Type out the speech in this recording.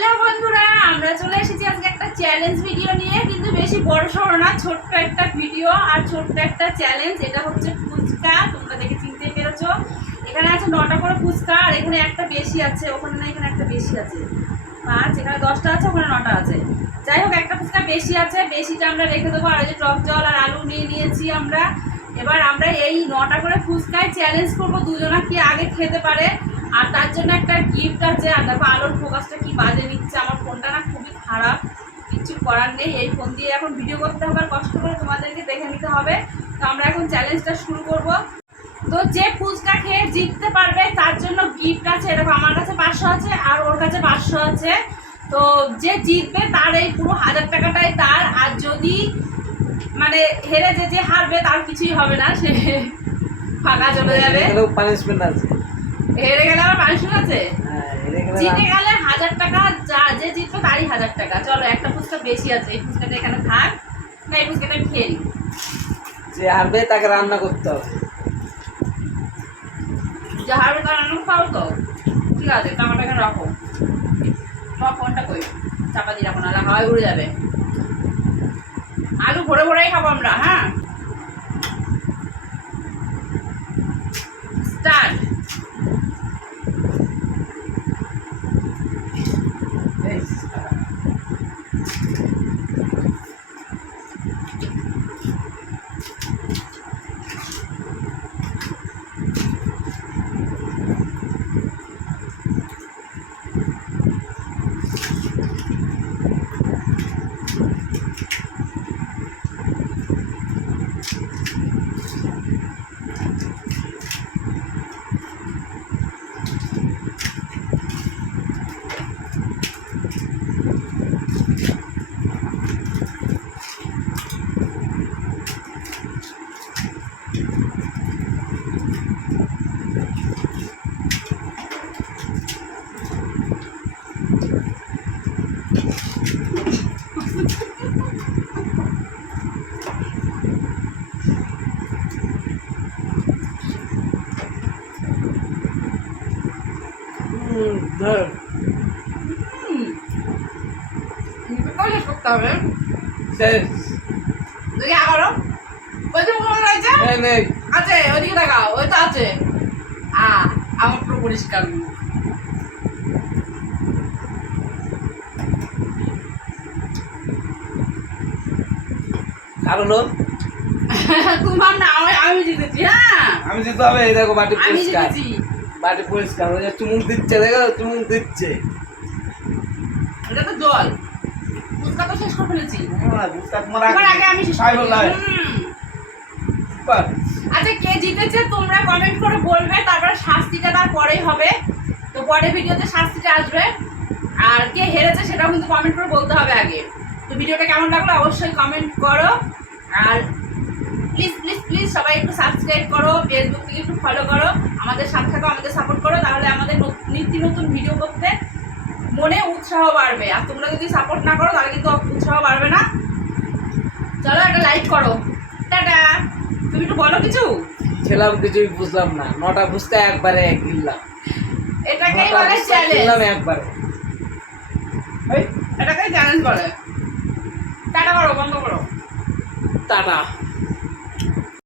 Hello বন্ধুরা, আমরা চলে এসেছি আজকে একটা চ্যালেঞ্জ ভিডিও নিয়ে। কিন্তু বেশি বড় সড়ো না, ছোট্ট একটা ভিডিও আর ছোট্ট একটা চ্যালেঞ্জ। এটা হচ্ছে ফুচকা। তোমরা দেখে চিনতে পেরেছো, এখানে আছে 9টা করে ফুচকা, আর এখানে একটা বেশি আছে, ওখানে না এখানে একটা বেশি আছে। 5, এখানে 10টা আছে, ওখানে 9টা আছে। যাই হোক, একটা ফুচকা বেশি আছে, বেশিটা আমরা রেখে দেবো। আর ওই যে টক জল আর আলু নিয়ে নিয়েছি আমরা। এবার আমরা এই 9টা করে ফুচকায় চ্যালেঞ্জ করবো, দুজনা কি আগে খেতে পারে। আর তার জন্য একটা গিফট আছে। আর দেখো আলোর ফোকাসটা কি বাজে নিচ্ছে, আমার ফোনটা না খুবই খারাপ, কিছু করার নেই। এই ফোন দিয়ে এখন ভিডিও করতে হবে, আর কষ্ট করে তোমাদেরকে দেখে নিতে হবে। তো আমরা এখন চ্যালেঞ্জটা শুরু করব। তো যে ফুচকা খেয়ে জিততে পারবে তার জন্য গিফট আছে। দেখো আমার কাছে 500 আছে আর ওর কাছে 500 আছে। তো যে জিতবে তার এই পুরো 1000 টাকাটাই তার। আর যদি মানে হেরে যে হারবে তার কিছুই হবে না, সে ফাঁকা চলে যাবে। পানিশমেন্ট আছে। হেরে গেলে আবার পানিশমেন্ট আছে। জিতে গেলে 1000 টাকা, যে জিতবে তারই 1000 টাকা। চলো, একটা ফুচকা বেশি আছে, এই ফুচকাটা এখানে থাক না, এই ফুচকাটা আমি খেয়ে নিই। যে হারবে তাকে রান্না করতে হবে। যে হারবে তার রান্না খাও তো ঠিক আছে। টাকাটা এখানে রাখো, তোমার ফোনটা কই চাপা দিয়ে রাখো, নাহলে হাওয়ায় উড়ে যাবে। আলু ভরে ভরেই খাবো আমরা। হ্যাঁ, স্টার্ট। করতে হবে আছে, ওইদিকে দেখাও, ওই তো আছে। আমার পুরো পরিষ্কার। কারণ তোমার না, আমি জিতেছি। হ্যাঁ, আমি জিতে হবে। এই দেখো বাটি আমি পরিষ্কার, জিতেছি। বাটি পরিষ্কার। ওই যে চুমুক দিচ্ছে, দেখো চুমুক দিচ্ছে। এটা তো জল। ফুচকা তো শেষ করে ফেলেছি। তোমার আগে আমি শেষ করে আচ্ছা, কে জিতেছে তোমরা কমেন্ট করে বলবে, তারপরে শাস্তিটা তার পরেই হবে। তো পরে ভিডিওতে শাস্তিটা আসবে। আর কে হেরেছে সেটাও কিন্তু কমেন্ট করে বলতে হবে আগে। তো ভিডিওটা কেমন লাগলো অবশ্যই কমেন্ট করো। আর প্লিজ প্লিজ প্লিজ সবাই একটু সাবস্ক্রাইব করো, ফেসবুক থেকে একটু ফলো করো, আমাদের সাথে থাকো, আমাদের সাপোর্ট করো। তাহলে আমাদের নিত্য নতুন ভিডিও করতে মনে উৎসাহ বাড়বে। আর তোমরা যদি সাপোর্ট না করো তাহলে কিন্তু উৎসাহ বাড়বে না। চলো, একটা লাইক করো। টাটা। তুমি একটু বলো কিছু। খেলাম কিছুই বুঝলাম না। 9টা ফুচকা একবারে গিললাম। এটাকেই বলে চ্যালেঞ্জ। একবারে এটাকেই চ্যালেঞ্জ বলে। টাটা করো, বন্ধ করো। টাটা।